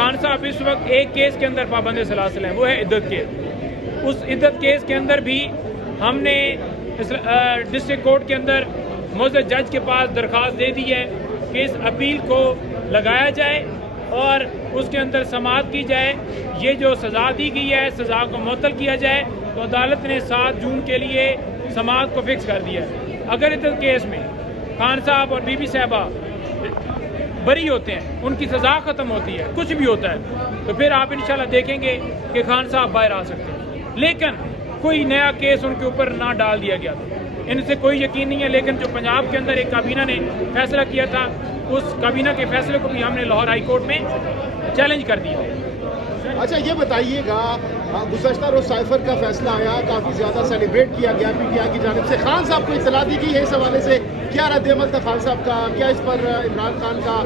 خان صاحب اس وقت ایک کیس کے اندر پابند سلاسل ہیں، وہ ہے عدت کیس۔ اس عدت کیس کے اندر بھی ہم نے ڈسٹرکٹ کورٹ کے اندر معزز جج کے پاس درخواست دے دی ہے کہ اس اپیل کو لگایا جائے اور اس کے اندر سماعت کی جائے۔ یہ جو سزا دی گئی ہے سزا کو معطل کیا جائے، تو عدالت نے 7 جون کے لیے سماعت کو فکس کر دیا ہے۔ اگر اس کیس میں خان صاحب اور بی بی صاحبہ بری ہوتے ہیں، ان کی سزا ختم ہوتی ہے، کچھ بھی ہوتا ہے، تو پھر آپ انشاءاللہ دیکھیں گے کہ خان صاحب باہر آ سکتے ہیں، لیکن کوئی نیا کیس ان کے اوپر نہ ڈال دیا گیا تھا۔ ان سے کوئی یقین نہیں ہے، لیکن جو پنجاب کے اندر ایک کابینہ نے فیصلہ کیا تھا، اس کابینہ کے فیصلے کو بھی ہم نے لاہور ہائی کورٹ میں چیلنج کر دیا۔ اچھا یہ بتائیے گا، گزشتہ روز سائفر کا فیصلہ آیا، کافی زیادہ سیلیبریٹ کیا گیا پی ٹی آئی کی جانب سے، خان صاحب کو اطلاع دی گئی ہے اس حوالے سے، کیا رد عمل تھا خان صاحب کا؟ کیا اس پر عمران خان کا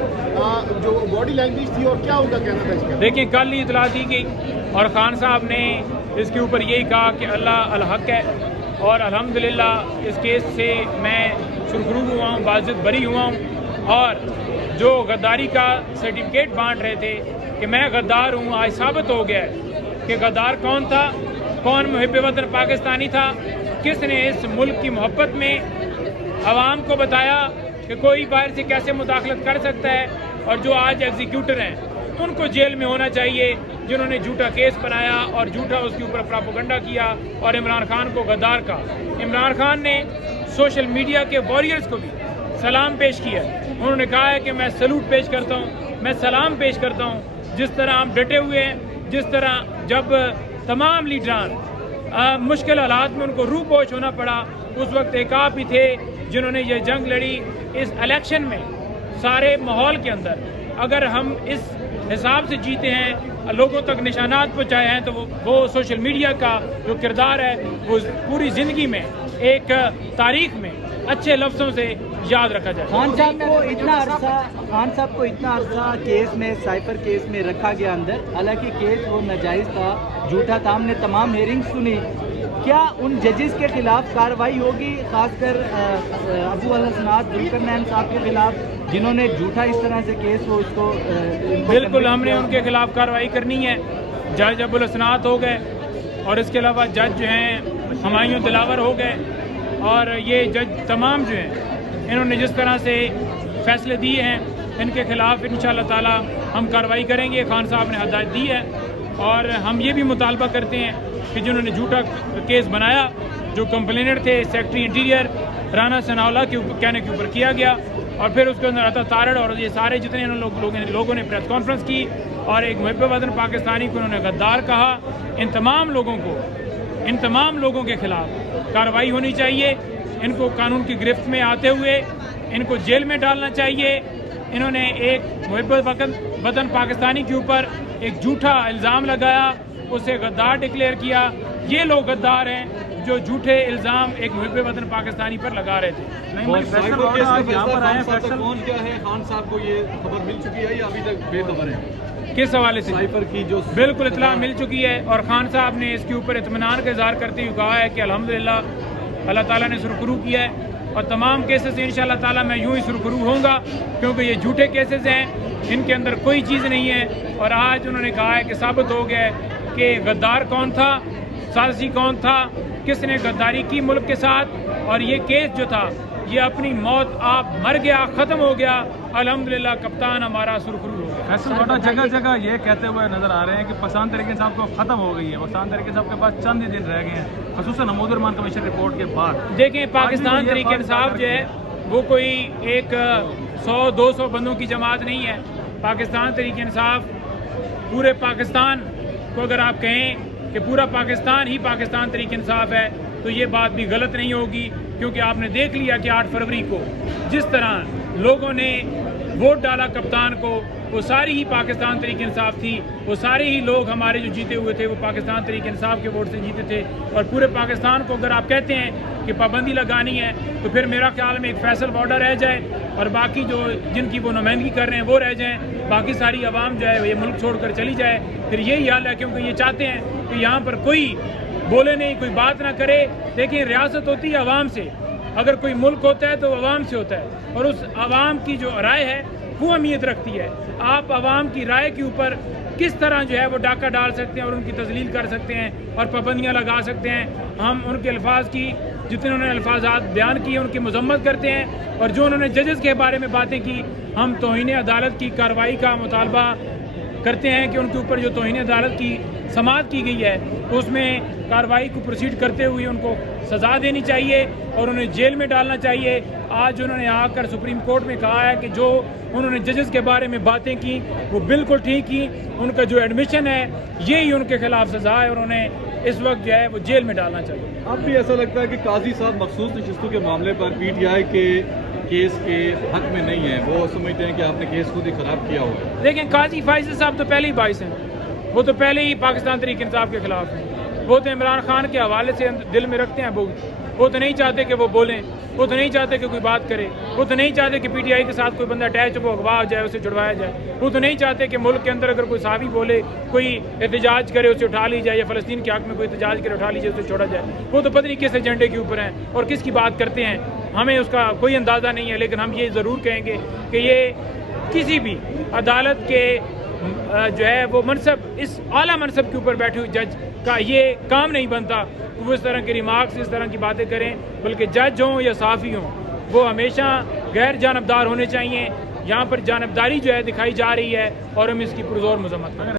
جو باڈی لینگویج تھی اور کیا ان کا کہنا تھا اس کا؟ دیکھیں کل ہی اطلاع دی گئی اور خان صاحب نے اس کے اوپر یہی کہا کہ اللہ الحق ہے، اور الحمدللہ اس کیس سے میں سرخرو ہوا ہوں، باضابطہ بری ہوا ہوں، اور جو غداری کا سرٹیفکیٹ بانٹ رہے تھے کہ میں غدار ہوں، آج ثابت ہو گیا ہے کہ غدار کون تھا، کون محب وطن پاکستانی تھا، کس نے اس ملک کی محبت میں عوام کو بتایا کہ کوئی باہر سے کیسے مداخلت کر سکتا ہے، اور جو آج ایگزیکیوٹر ہیں ان کو جیل میں ہونا چاہیے، جنہوں نے جھوٹا کیس بنایا اور جھوٹا اس کے اوپر پراپوگنڈا کیا اور عمران خان کو غدار کا۔ عمران خان نے سوشل میڈیا کے واریئرز کو بھی سلام پیش کیا، انہوں نے کہا ہے کہ میں سلوٹ پیش کرتا ہوں، میں سلام پیش کرتا ہوں، جس طرح ہم ڈٹے ہوئے ہیں، جس طرح جب تمام لیڈران مشکل حالات میں ان کو روح پوش ہونا پڑا، اس وقت ایک آپ ہی تھے جنہوں نے یہ جنگ لڑی۔ اس الیکشن میں سارے ماحول کے اندر اگر ہم اس حساب سے جیتے ہیں، لوگوں تک نشانات پہنچائے ہیں، تو وہ سوشل میڈیا کا جو کردار ہے وہ پوری زندگی میں ایک تاریخ میں اچھے لفظوں سے یاد رکھا جائے۔ خان صاحب کو اتنا عرصہ کیس میں، سائفر کیس میں رکھا گیا اندر، حالانکہ کیس وہ ناجائز تھا، جھوٹا تھا، ہم نے تمام ہیئرنگ سنی، کیا ان ججز کے خلاف کارروائی ہوگی، خاص کر ابو الحسنات ذوالقرنین صاحب کے خلاف جنہوں نے جھوٹا اس طرح سے کیس وہ اس کو؟ بالکل ہم نے ان کے خلاف کارروائی کرنی ہے۔ جج ابو الحسنات ہو گئے، اور اس کے علاوہ جج جو ہیں ہمایوں دلاور ہو گئے، اور یہ جج تمام جو ہیں انہوں نے جس طرح سے فیصلے دیے ہیں ان کے خلاف انشاءاللہ تعالی ہم کارروائی کریں گے۔ خان صاحب نے ہدایت دی ہے، اور ہم یہ بھی مطالبہ کرتے ہیں کہ جنہوں نے جھوٹا کیس بنایا، جو کمپلینر تھے سیکرٹری انٹیریئر رانا ثناء اللہ کے کہنے کے اوپر کیا گیا، اور پھر اس کے اندر عطا تارڑ اور یہ سارے جتنے لوگوں نے پریس کانفرنس کی اور ایک محب وطن پاکستانی کو انہوں نے غدار کہا، ان تمام لوگوں کے خلاف کارروائی ہونی چاہیے۔ ان کو قانون کی گرفت میں آتے ہوئے ان کو جیل میں ڈالنا چاہیے۔ انہوں نے ایک محب وطن پاکستانی کے اوپر ایک جھوٹا الزام لگایا، اسے غدار ڈکلیئر کیا۔ یہ لوگ غدار ہیں جو جھوٹے الزام ایک محب وطن پاکستانی پر لگا رہے تھے۔ کون کیا ہے خان صاحب کو یہ خبر مل چکی ہے یا ابھی تک بے خبر ہے؟ کس حوالے سے؟ سائفر کی جو بالکل اطلاع مل چکی ہے، اور خان صاحب نے اس کے اوپر اطمینان کا اظہار کرتے ہوئے کہا ہے کہ الحمدللہ اللہ تعالیٰ نے سرخرو کیا ہے، اور تمام کیسز سے انشاءاللہ تعالیٰ میں یوں ہی سرخرو ہوں گا، کیونکہ یہ جھوٹے کیسز ہیں، ان کے اندر کوئی چیز نہیں ہے۔ اور آج انہوں نے کہا ہے کہ ثابت ہو گیا ہے کہ غدار کون تھا، سازشی کون تھا، کس نے غداری کی ملک کے ساتھ، اور یہ کیس جو تھا یہ اپنی موت آپ مر گیا، ختم ہو گیا۔ الحمدللہ کپتان ہمارا سرخرو ہو گیا۔ فیصل واڈا جگہ جگہ یہ کہتے ہوئے نظر آ رہے ہیں کہ پسان طریقے صاحب کو ختم ہو گئی ہے، پسان طریقے صاحب کے پاس چند ہی دن رہ گئے ہیں، خصوصاً حمود الرحمان کمیشن رپورٹ کے بعد۔ دیکھیں پاکستان تحریک انصاف جو ہے وہ کوئی ایک 100-200 بندوں کی جماعت نہیں ہے۔ پاکستان تحریک انصاف پورے پاکستان کو اگر آپ کہیں کہ پورا پاکستان ہی پاکستان تحریک انصاف ہے تو یہ بات بھی غلط نہیں ہوگی، کیونکہ آپ نے دیکھ لیا کہ 8 فروری کو جس طرح لوگوں نے ووٹ ڈالا کپتان کو، وہ ساری ہی پاکستان تحریک انصاف تھی، وہ سارے ہی لوگ ہمارے جو جیتے ہوئے تھے وہ پاکستان تحریک انصاف کے ووٹ سے جیتے تھے۔ اور پورے پاکستان کو اگر آپ کہتے ہیں کہ پابندی لگانی ہے تو پھر میرا خیال میں ایک فیصل واڈا رہ جائے، اور باقی جو جن کی وہ نمائندگی کر رہے ہیں وہ رہ جائیں، باقی ساری عوام جو ہے یہ ملک چھوڑ کر چلی جائے۔ پھر یہی حال ہے، کیونکہ یہ چاہتے ہیں کہ یہاں پر کوئی بولے نہیں، کوئی بات نہ کرے۔ دیکھیں ریاست ہوتی ہے عوام سے، اگر کوئی ملک ہوتا ہے تو عوام سے ہوتا ہے، اور اس عوام کی جو رائے ہے وہ اہمیت رکھتی ہے. آپ عوام کی رائے کے اوپر کس طرح جو ہے وہ ڈاکہ ڈال سکتے ہیں اور ان کی تذلیل کر سکتے ہیں اور پابندیاں لگا سکتے ہیں. ہم ان کے الفاظ کی جتنے انہوں نے الفاظات بیان کیے ان کی مذمت کرتے ہیں, اور جو انہوں نے ججز کے بارے میں باتیں کی, ہم توہین عدالت کی کارروائی کا مطالبہ کرتے ہیں کہ ان کے اوپر جو توہین عدالت کی سماعت کی گئی ہے اس میں کارروائی کو پروسیڈ کرتے ہوئے ان کو سزا دینی چاہیے اور انہیں جیل میں ڈالنا چاہیے. آج انہوں نے آ کر سپریم کورٹ میں کہا ہے کہ جو انہوں نے ججز کے بارے میں باتیں کی وہ بالکل ٹھیک کی, ان کا جو ایڈمیشن ہے یہی ان کے خلاف سزا ہے اور انہیں اس وقت جو ہے وہ جیل میں ڈالنا چاہیے. اب بھی ایسا لگتا ہے کہ قاضی صاحب مخصوص نشستوں کے معاملے پر پی ٹی آئی کے کیس کے حق میں نہیں ہے, وہ سمجھتے ہیں کہ آپ نے کیس خود ہی خراب کیا ہوا. دیکھیں قاضی فائز صاحب تو پہلے ہی باعث ہیں, وہ تو پہلے ہی پاکستان تحریک انصاف کے خلاف ہیں. وہ تو عمران خان کے حوالے سے دل میں رکھتے ہیں بغض. وہ تو نہیں چاہتے کہ وہ بولیں, وہ تو نہیں چاہتے کہ کوئی بات کرے, وہ تو نہیں چاہتے کہ پی ٹی آئی کے ساتھ کوئی بندہ اٹیچ ہو, اغوا ہو جائے, اسے چھڑوایا جائے. وہ تو نہیں چاہتے کہ ملک کے اندر اگر کوئی صحافی بولے, کوئی احتجاج کرے, اسے اٹھا لی جائے, یا فلسطین کے حق میں کوئی احتجاج کرے اٹھا لی جائے, اسے چھوڑا جائے. وہ تو پتہ نہیں کس ایجنڈے کے اوپر ہیں اور کس کی بات کرتے ہیں, ہمیں اس کا کوئی اندازہ نہیں ہے. لیکن ہم یہ ضرور کہیں گے کہ یہ کسی بھی عدالت کے جو ہے وہ منصب, اس اعلیٰ منصب کے اوپر بیٹھے ہوئے جج کا یہ کام نہیں بنتا کہ وہ اس طرح کے ریمارکس, اس طرح کی باتیں کریں. بلکہ جج ہوں یا صحافی ہوں وہ ہمیشہ غیر جانبدار ہونے چاہیے. یہاں پر جانبداری جو ہے دکھائی جا رہی ہے اور ہم اس کی پرزور مذمت کریں.